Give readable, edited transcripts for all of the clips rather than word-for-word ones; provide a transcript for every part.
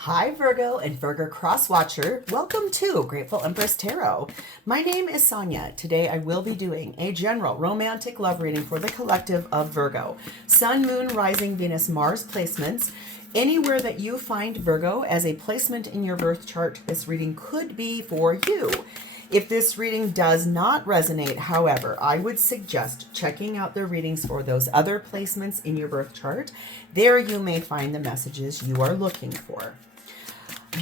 Hi Virgo and Virgo Cross Watcher. Welcome to Grateful Empress Tarot. My name is Sonia. Today I will be doing a general romantic love reading for the collective of Virgo. Sun, Moon, Rising, Venus, Mars placements. Anywhere that you find Virgo as a placement in your birth chart, this reading could be for you. If this reading does not resonate, however, I would suggest checking out the readings for those other placements in your birth chart. There you may find the messages you are looking for.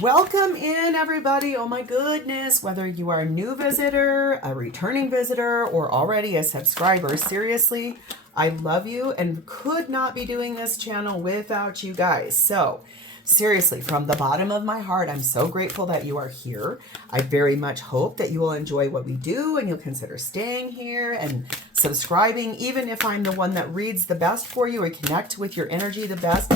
Welcome in, everybody. Oh my goodness, whether you are a new visitor, a returning visitor, or already a subscriber, seriously, I love you and could not be doing this channel without you guys. So seriously, from the bottom of my heart, I'm so grateful that you are here. I very much hope that you will enjoy what we do and you'll consider staying here and subscribing. Even if I'm the one that reads the best for you or connect with your energy the best,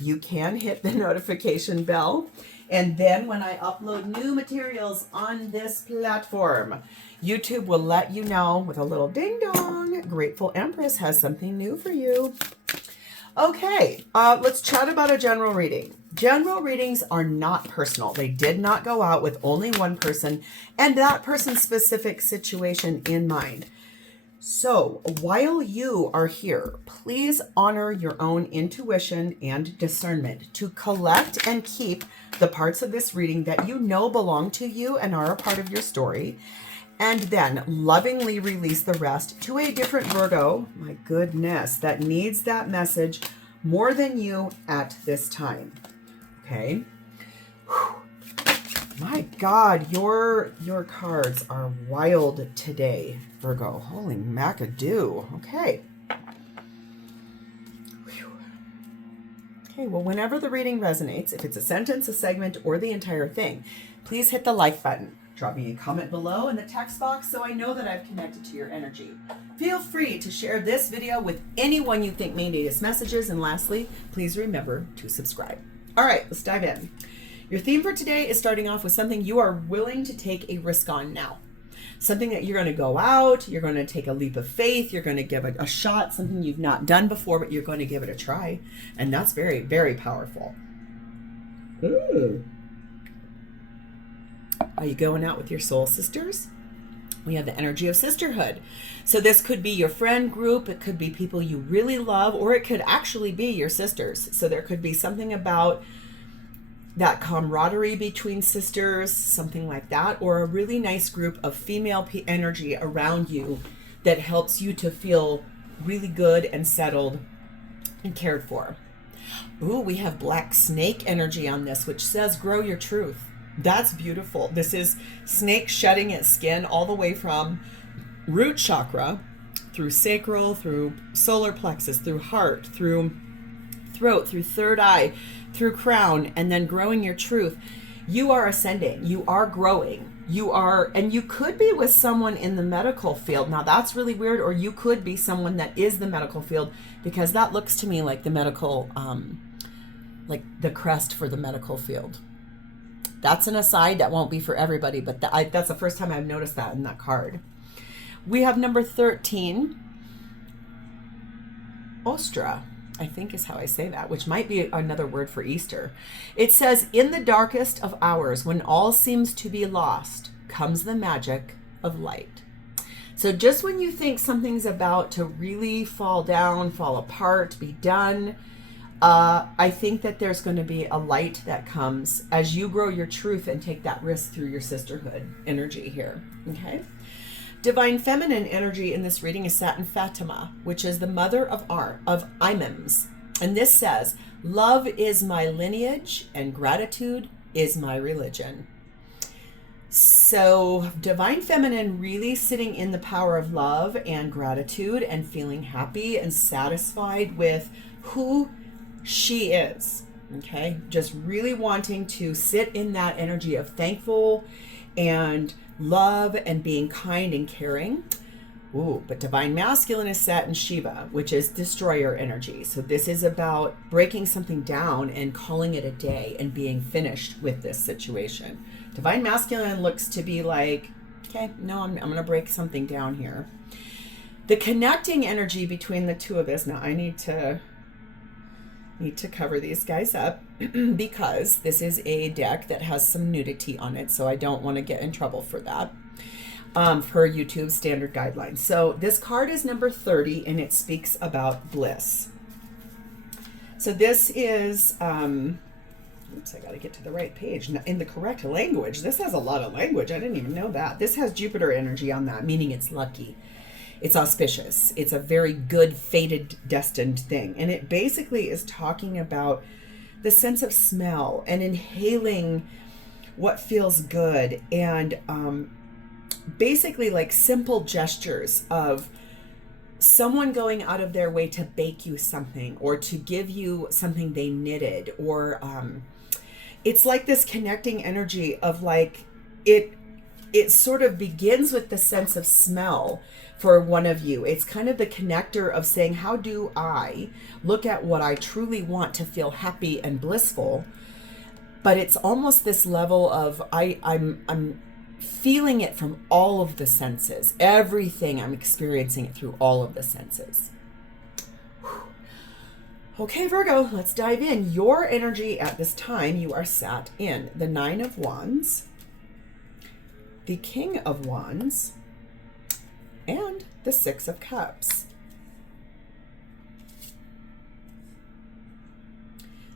you can hit the notification bell. And then when I upload new materials on this platform, YouTube will let you know with a little ding dong. Grateful Empress has something new for you. Okay, let's chat about a general reading. General readings are not personal. They did not go out with only one person and that person's specific situation in mind. So while you are here, please honor your own intuition and discernment to collect and keep the parts of this reading that you know belong to you and are a part of your story, and then lovingly release the rest to a different Virgo, my goodness, that needs that message more than you at this time. Okay. Whew. My God, your cards are wild today, Virgo. Holy macadoo. Okay. Whew. Okay, well, whenever the reading resonates, if it's a sentence, a segment, or the entire thing, please hit the like button. Drop me a comment below in the text box so I know that I've connected to your energy. Feel free to share this video with anyone you think may need its messages. And lastly, please remember to subscribe. All right, let's dive in. Your theme for today is starting off with something you are willing to take a risk on now. Something that you're going to go out, you're going to take a leap of faith, you're going to give it a shot, something you've not done before, but you're going to give it a try. And that's very, very powerful. Ooh. Are you going out with your soul sisters? We have the energy of sisterhood. So this could be your friend group, it could be people you really love, or it could actually be your sisters. So there could be something about that camaraderie between sisters, something like that, or a really nice group of female energy around you that helps you to feel really good and settled and cared for. Ooh, we have black snake energy on this, which says grow your truth. That's beautiful. This is snake shedding its skin all the way from root chakra, through sacral, through solar plexus, through heart, through throat, through third eye, through crown, and then growing your truth. You are ascending. You are growing. You are, and you could be with someone in the medical field. Now that's really weird, or you could be someone that is the medical field, because that looks to me like the medical, like the crest for the medical field. That's an aside that won't be for everybody, but that's the first time I've noticed that in that card. We have number 13, Ostra, I think is how I say that, which might be another word for Easter. It says, in the darkest of hours, when all seems to be lost, comes the magic of light. So just when you think something's about to really fall down, fall apart, be done, I think that there's going to be a light that comes as you grow your truth and take that risk through your sisterhood energy here. Okay. Divine feminine energy in this reading is Satin Fatima, which is the mother of Imems. And this says, love is my lineage and gratitude is my religion. So divine feminine really sitting in the power of love and gratitude and feeling happy and satisfied with who she is. Okay. Just really wanting to sit in that energy of thankful and love and being kind and caring. Ooh, but divine masculine is Satin Shiva, which is destroyer energy. So this is about breaking something down and calling it a day and being finished with this situation. Divine masculine looks to be like, okay, no, I'm going to break something down here. The connecting energy between the two of this. Now I need to cover these guys up. because this is a deck that has some nudity on it, so I don't want to get in trouble for that, per YouTube standard guidelines. So this card is number 30, and it speaks about bliss. So this is, oops, I got to get to the right page. In the correct language. This has a lot of language. I didn't even know that. This has Jupiter energy on that, meaning it's lucky. It's auspicious. It's a very good, fated, destined thing. And it basically is talking about the sense of smell and inhaling what feels good, and basically like simple gestures of someone going out of their way to bake you something or to give you something they knitted, or it's like this connecting energy of like it sort of begins with the sense of smell. For one of you, it's kind of the connector of saying, how do I look at what I truly want to feel happy and blissful? But it's almost this level of I'm feeling it from all of the senses. Everything, I'm experiencing it through all of the senses. Okay, Virgo, let's dive in. Your energy at this time, you are sat in the 9 of Wands, the King of Wands, and the 6 of Cups.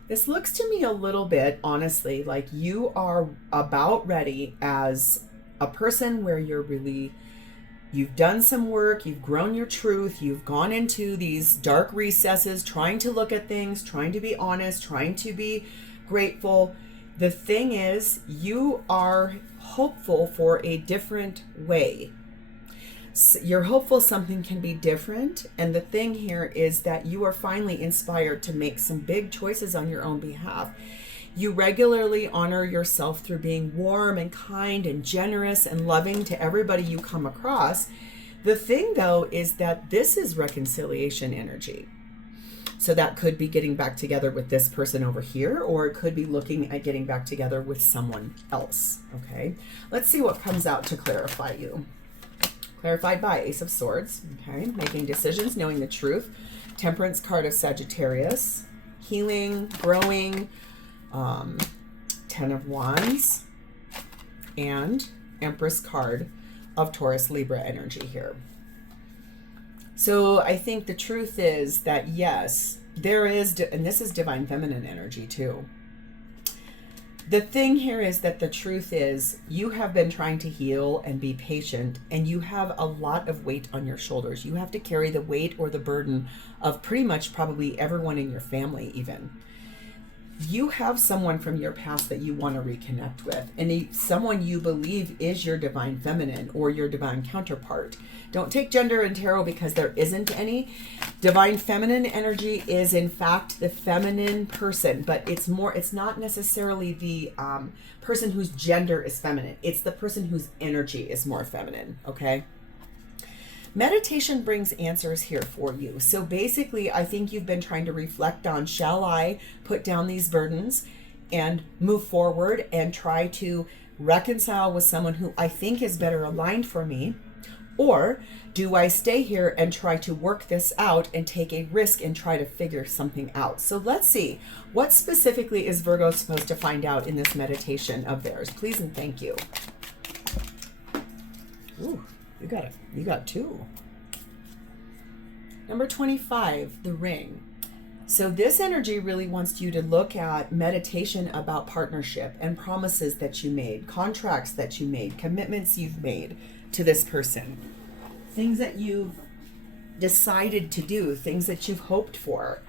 This looks to me a little bit, honestly, like you are about ready as a person where you've done some work, you've grown your truth, you've gone into these dark recesses, trying to look at things, trying to be honest, trying to be grateful. The thing is, you are hopeful for a different way. You're hopeful something can be different, and the thing here is that you are finally inspired to make some big choices on your own behalf. You regularly honor yourself through being warm and kind and generous and loving to everybody you come across. The thing, though, is that this is reconciliation energy. So that could be getting back together with this person over here, or it could be looking at getting back together with someone else. Okay, let's see what comes out to clarify you. Clarified by Ace of Swords, okay, making decisions, knowing the truth. Temperance card of Sagittarius, healing, growing, 10 of Wands, and Empress card of Taurus Libra energy here. So I think the truth is that yes, there is, and this is divine feminine energy too. The thing here is that the truth is you have been trying to heal and be patient, and you have a lot of weight on your shoulders. You have to carry the weight or the burden of pretty much probably everyone in your family even. You have someone from your past that you want to reconnect with, and someone you believe is your divine feminine or your divine counterpart. Don't take gender in tarot because there isn't any. Divine feminine energy is in fact the feminine person, but it's not necessarily the person whose gender is feminine. It's the person whose energy is more feminine, okay? Meditation brings answers here for you. So basically, I think you've been trying to reflect on, shall I put down these burdens and move forward and try to reconcile with someone who I think is better aligned for me? Or do I stay here and try to work this out and take a risk and try to figure something out? So let's see. What specifically is Virgo supposed to find out in this meditation of theirs? Please and thank you. Ooh. You got 2. Number 25, the ring. So this energy really wants you to look at meditation about partnership and promises that you made, contracts that you made, commitments you've made to this person, things that you've decided to do, things that you've hoped for.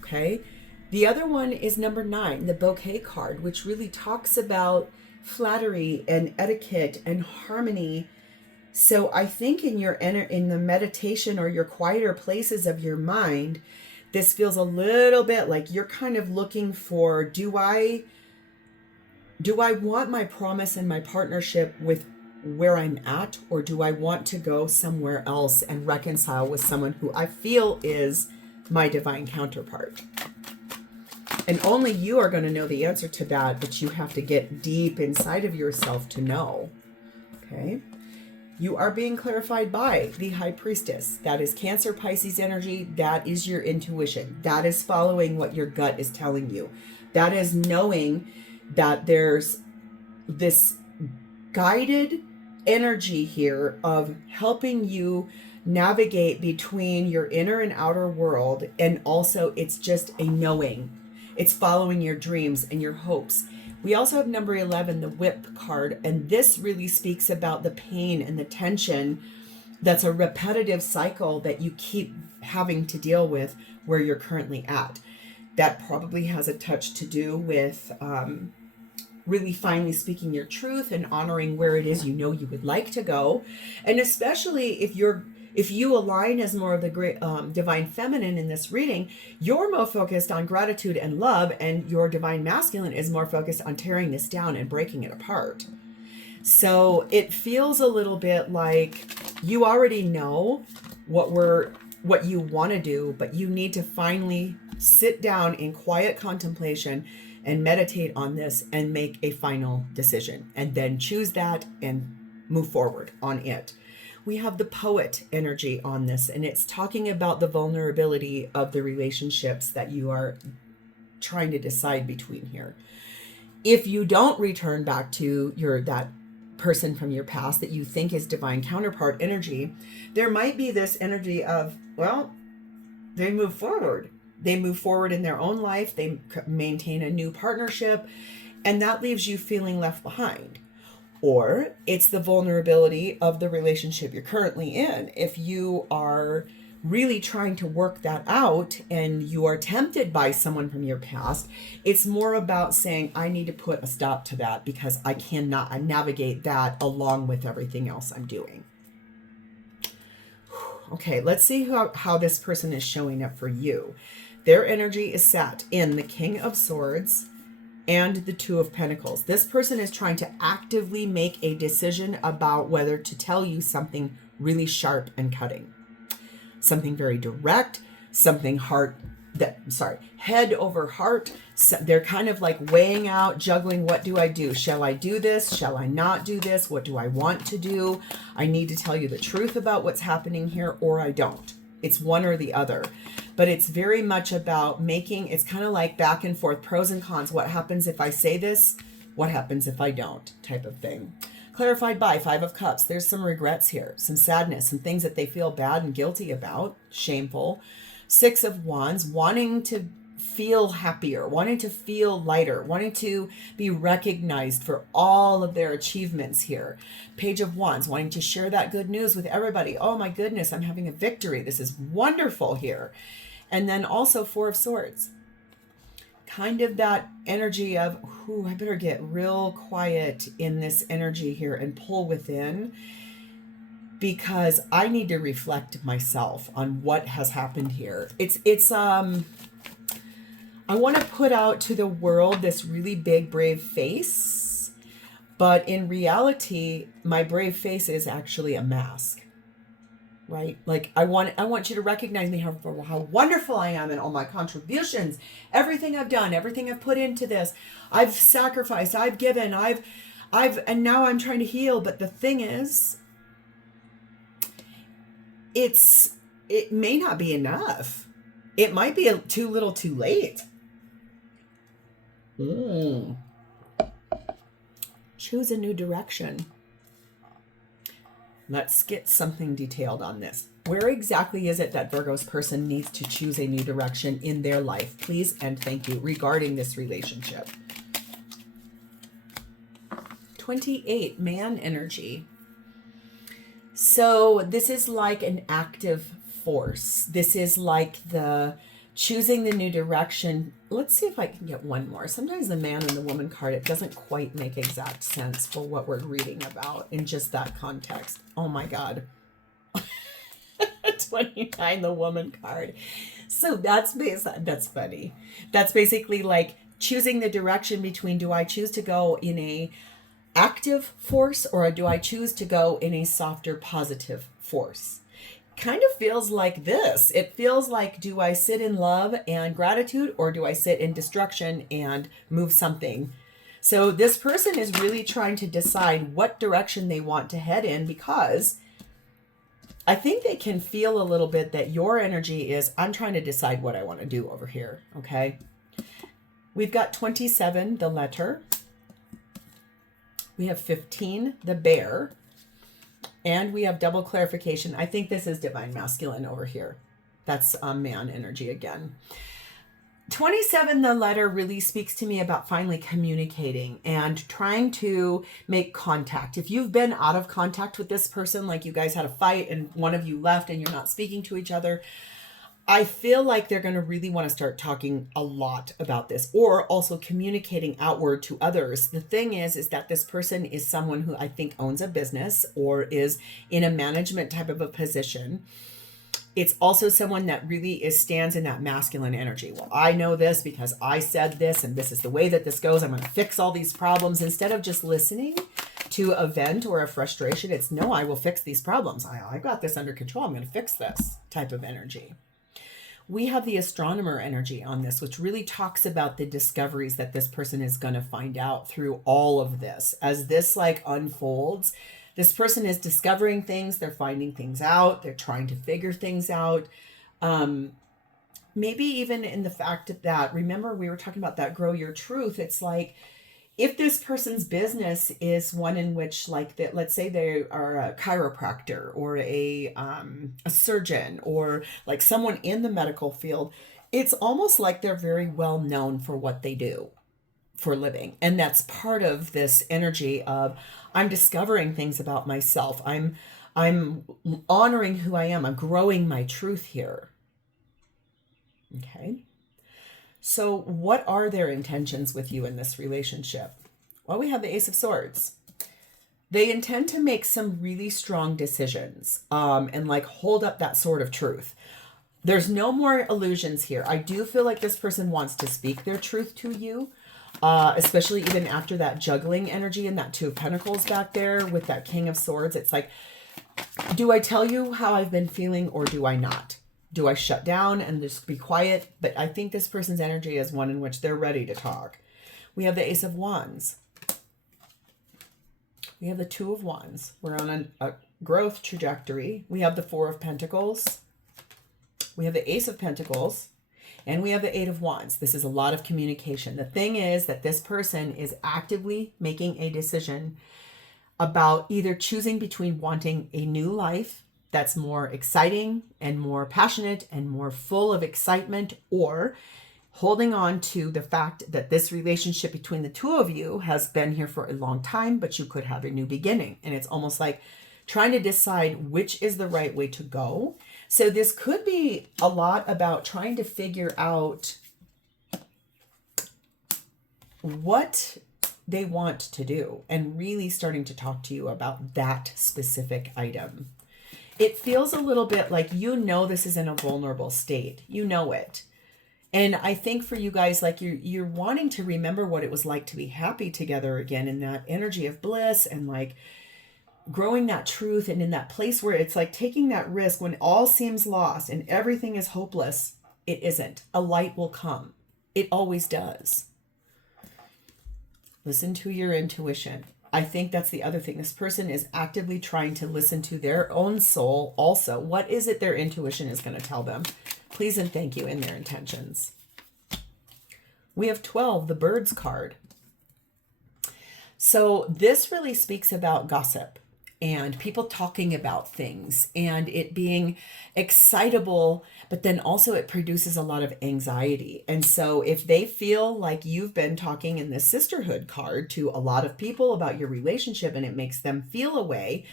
Okay. The other one is number 9, the bouquet card, which really talks about flattery and etiquette and harmony. So I think in the meditation or your quieter places of your mind, this feels a little bit like you're kind of looking for, do I want my promise and my partnership with where I'm at, or do I want to go somewhere else and reconcile with someone who I feel is my divine counterpart? And only you are going to know the answer to that, but you have to get deep inside of yourself to know. Okay? You are being clarified by the High Priestess. That is Cancer, Pisces energy. That is your intuition. That is following what your gut is telling you. That is knowing that there's this guided energy here of helping you navigate between your inner and outer world. And also it's just a knowing. It's following your dreams and your hopes. We also have number 11, the Whip card. And this really speaks about the pain and the tension that's a repetitive cycle that you keep having to deal with where you're currently at. That probably has a touch to do with really finally speaking your truth and honoring where it is you know you would like to go. And especially if you align as more of the great divine feminine in this reading, you're more focused on gratitude and love, and your divine masculine is more focused on tearing this down and breaking it apart. So it feels a little bit like you already know what you want to do, but you need to finally sit down in quiet contemplation and meditate on this and make a final decision, and then choose that and move forward on it. We have the Poet energy on this, and it's talking about the vulnerability of the relationships that you are trying to decide between here. If you don't return back to that person from your past that you think is divine counterpart energy, there might be this energy of, well, they move forward. They move forward in their own life. They maintain a new partnership, and that leaves you feeling left behind. Or it's the vulnerability of the relationship you're currently in. If you are really trying to work that out and you are tempted by someone from your past, it's more about saying, I need to put a stop to that because I cannot navigate that along with everything else I'm doing. Okay, let's see how this person is showing up for you. Their energy is sat in the King of Swords and the Two of Pentacles. This person is trying to actively make a decision about whether to tell you something really sharp and cutting. Something very direct, something head over heart. So they're kind of like weighing out, juggling, what do I do? Shall I do this? Shall I not do this? What do I want to do? I need to tell you the truth about what's happening here, or I don't. It's one or the other. But it's very much about it's kind of like back and forth, pros and cons. What happens if I say this? What happens if I don't? Type of thing. Clarified by Five of Cups. There's some regrets here, some sadness, some things that they feel bad and guilty about, shameful. Six of Wands, wanting to feel happier, wanting to feel lighter, wanting to be recognized for all of their achievements here. Page of Wands, wanting to share that good news with everybody. Oh my goodness, I'm having a victory. This is wonderful here. And then also Four of Swords. Kind of that energy of, I better get real quiet in this energy here and pull within, because I need to reflect myself on what has happened here. I want to put out to the world this really big, brave face, but in reality, my brave face is actually a mask, right? Like I want you to recognize me for how wonderful I am and all my contributions, everything I've done, everything I've put into this. I've sacrificed, I've given, and now I'm trying to heal. But the thing is, it may not be enough. It might be too little too late. Choose a new direction. Let's get something detailed on this. Where exactly is it that Virgo's person needs to choose a new direction in their life? Please and thank you regarding this relationship. 28, man energy. So this is like an active force. This is like the choosing the new direction. Let's see if I can get one more. Sometimes the man and the woman card, it doesn't quite make exact sense for what we're reading about in just that context. Oh my God. 29, the woman card. So that's funny. That's basically like choosing the direction between, do I choose to go in a active force or do I choose to go in a softer, positive force? Kind of feels like this. It feels like, do I sit in love and gratitude or do I sit in destruction and move something? So this person is really trying to decide what direction they want to head in, because I think they can feel a little bit that your energy is, I'm trying to decide what I want to do over here. Okay. We've got 27, the letter. We have 15, the bear. And we have double clarification. I think this is divine masculine over here. That's man energy again. 27, the letter, really speaks to me about finally communicating and trying to make contact. If you've been out of contact with this person, like you guys had a fight and one of you left and you're not speaking to each other, I feel like they're going to really want to start talking a lot about this, or also communicating outward to others. The thing is that this person is someone who I think owns a business or is in a management type of a position. It's also someone that really stands in that masculine energy. Well, I know this because I said this, and this is the way that this goes. I'm going to fix all these problems. Instead of just listening to a vent or a frustration, it's no, I will fix these problems. I've got this under control. I'm going to fix this type of energy. We have the astronomer energy on this, which really talks about the discoveries that this person is going to find out through all of this. As this like unfolds, this person is discovering things, they're finding things out, they're trying to figure things out. Maybe even in the fact that, remember we were talking about that grow your truth. It's like, if this person's business is one in which, like, that, let's say they are a chiropractor or a surgeon or like someone in the medical field, it's almost like they're very well known for what they do for a living. And that's part of this energy of, I'm discovering things about myself. I'm honoring who I am. I'm growing my truth here. Okay. So what are their intentions with you in this relationship? Well, we have the Ace of Swords. They intend to make some really strong decisions and like hold up that sword of truth. There's no more illusions here. I do feel like this person wants to speak their truth to you, especially even after that juggling energy and that Two of Pentacles back there with that King of Swords. It's like, do I tell you how I've been feeling or do I not? Do I shut down and just be quiet? But I think this person's energy is one in which they're ready to talk. We have the Ace of Wands. We have the Two of Wands. We're on a growth trajectory. We have the Four of Pentacles. We have the Ace of Pentacles. And we have the Eight of Wands. This is a lot of communication. The thing is that this person is actively making a decision about either choosing between wanting a new life that's more exciting and more passionate and more full of excitement, or holding on to the fact that this relationship between the two of you has been here for a long time, but you could have a new beginning. And it's almost like trying to decide which is the right way to go. So this could be a lot about trying to figure out what they want to do and really starting to talk to you about that specific item. It feels a little bit like, you know, this is in a vulnerable state. You know it. And I think for you guys, like you're wanting to remember what it was like to be happy together again in that energy of bliss and like growing that truth, and in that place where it's like taking that risk when all seems lost and everything is hopeless. It isn't. A light will come. It always does. Listen to your intuition. I think that's the other thing. This person is actively trying to listen to their own soul also. What is it their intuition is going to tell them? Please and thank you in their intentions. We have 12, the Birds card. So this really speaks about gossip and people talking about things and it being excitable, but then also it produces a lot of anxiety. And so if they feel like you've been talking in this sisterhood card to a lot of people about your relationship and it makes them feel a way,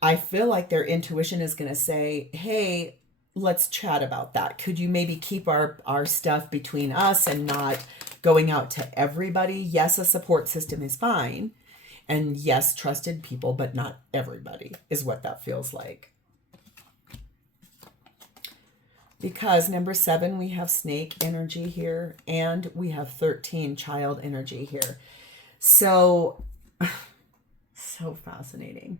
I feel like their intuition is going to say, hey, let's chat about that. Could you maybe keep our stuff between us and not going out to everybody? Yes, a support system is fine. And yes, trusted people, but not everybody is what that feels like. Because number 7, we have snake energy here, and we have 13, child energy here. So, so fascinating.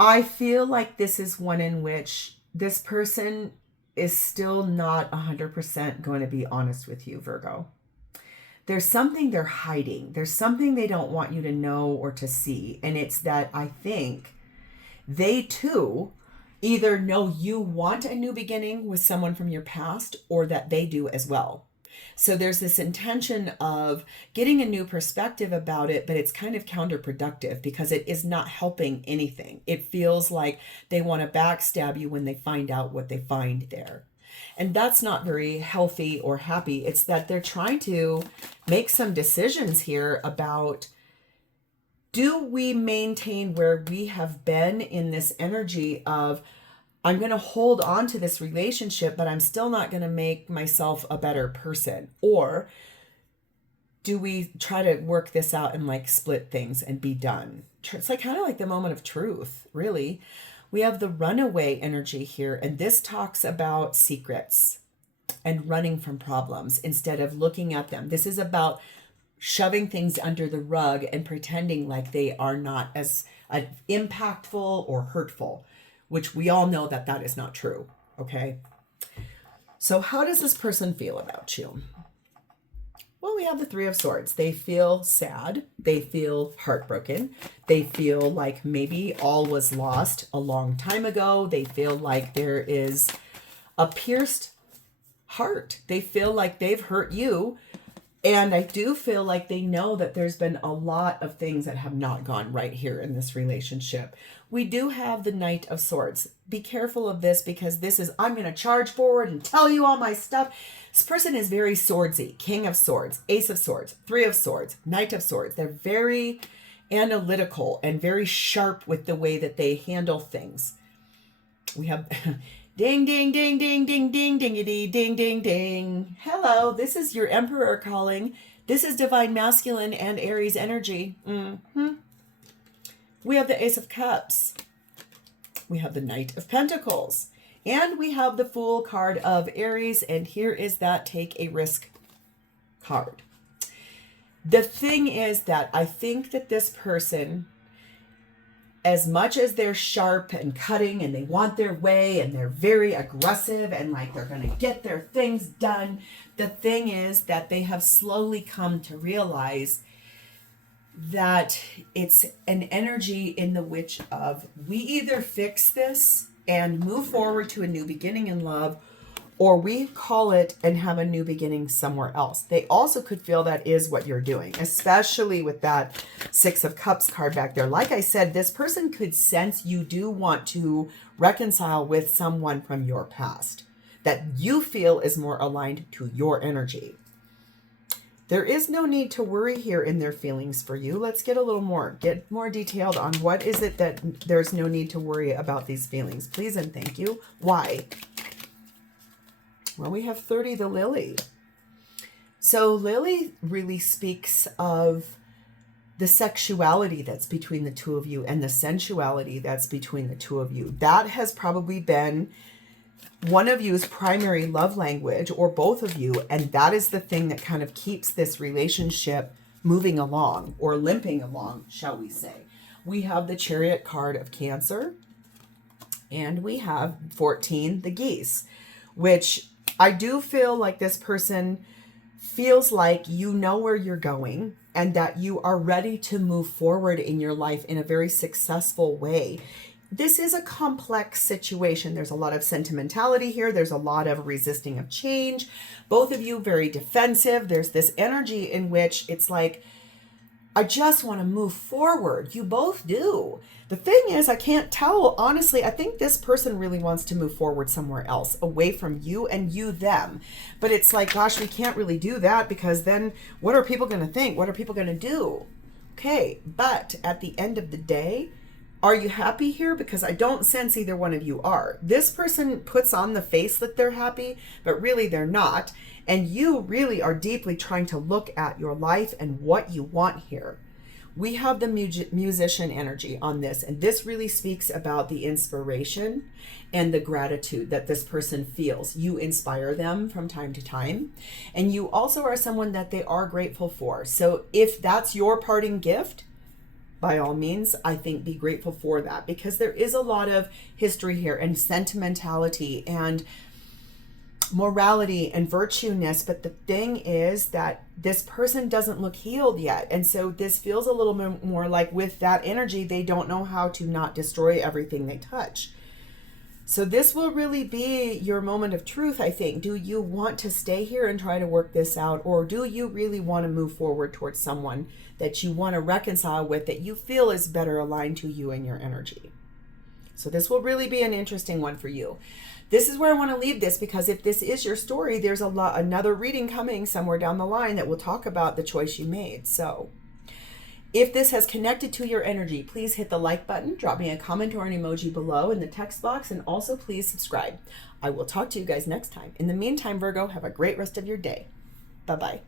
I feel like this is one in which this person is still not 100% going to be honest with you, Virgo. There's something they're hiding. There's something they don't want you to know or to see. And it's that I think they too either know you want a new beginning with someone from your past or that they do as well. So there's this intention of getting a new perspective about it, but it's kind of counterproductive because it is not helping anything. It feels like they want to backstab you when they find out what they find there. And that's not very healthy or happy. It's that they're trying to make some decisions here about, do we maintain where we have been in this energy of, I'm going to hold on to this relationship, but I'm still not going to make myself a better person? Or do we try to work this out and like split things and be done? It's like kind of like the moment of truth, really. We have the runaway energy here, and this talks about secrets and running from problems instead of looking at them. This is about shoving things under the rug and pretending like they are not as impactful or hurtful, which we all know that that is not true, okay? So how does this person feel about you? Well, we have the Three of Swords. They feel sad. They feel heartbroken. They feel like maybe all was lost a long time ago. They feel like there is a pierced heart. They feel like they've hurt you. And I do feel like they know that there's been a lot of things that have not gone right here in this relationship. We do have the Knight of Swords. Be careful of this because this is, I'm going to charge forward and tell you all my stuff. This person is very swordsy. King of Swords, Ace of Swords, Three of Swords, Knight of Swords. They're very analytical and very sharp with the way that they handle things. We have ding, ding, ding, ding, ding, ding, dingity, ding, ding, ding. Hello, this is your Emperor calling. This is Divine Masculine and Aries energy. We have the Ace of Cups. We have the Knight of Pentacles. And we have the Fool card of Aries. And here is that Take a Risk card. The thing is that I think that this person, as much as they're sharp and cutting and they want their way and they're very aggressive and like they're going to get their things done, the thing is that they have slowly come to realize that it's an energy in the which of, we either fix this and move forward to a new beginning in love, or we call it and have a new beginning somewhere else. They also could feel that is what you're doing, especially with that Six of Cups card back there. Like I said, this person could sense you do want to reconcile with someone from your past that you feel is more aligned to your energy. There is no need to worry here in their feelings for you. Let's get more detailed on what is it that there's no need to worry about these feelings. Please and thank you. Why? Well, we have 30, the Lily. So Lily really speaks of the sexuality that's between the two of you and the sensuality that's between the two of you. That has probably been one of you's primary love language, or both of you, and that is the thing that kind of keeps this relationship moving along, or limping along, shall we say. We have the Chariot card of Cancer, and we have 14, the Geese, which I do feel like this person feels like you know where you're going and that you are ready to move forward in your life in a very successful way. This is a complex situation. There's a lot of sentimentality here. There's a lot of resisting of change. Both of you very defensive. There's this energy in which it's like, I just want to move forward. You both do. The thing is, I can't tell. Honestly, I think this person really wants to move forward somewhere else, away from you and you them. But it's like, gosh, we can't really do that because then what are people going to think? What are people going to do? Okay, but at the end of the day, are you happy here? Because I don't sense either one of you are. This person puts on the face that they're happy, but really they're not. And you really are deeply trying to look at your life and what you want here. We have the musician energy on this, and this really speaks about the inspiration and the gratitude that this person feels. You inspire them from time to time, and you also are someone that they are grateful for. So if that's your parting gift, by all means, I think be grateful for that, because there is a lot of history here and sentimentality and morality and virtueness. But the thing is that this person doesn't look healed yet. And so this feels a little bit more like with that energy, they don't know how to not destroy everything they touch. So this will really be your moment of truth, I think. Do you want to stay here and try to work this out? Or do you really want to move forward towards someone that you want to reconcile with, that you feel is better aligned to you and your energy? So this will really be an interesting one for you. This is where I want to leave this, because if this is your story, there's another reading coming somewhere down the line that will talk about the choice you made. So if this has connected to your energy, please hit the like button, drop me a comment or an emoji below in the text box, and also please subscribe. I will talk to you guys next time. In the meantime, Virgo, have a great rest of your day. Bye-bye.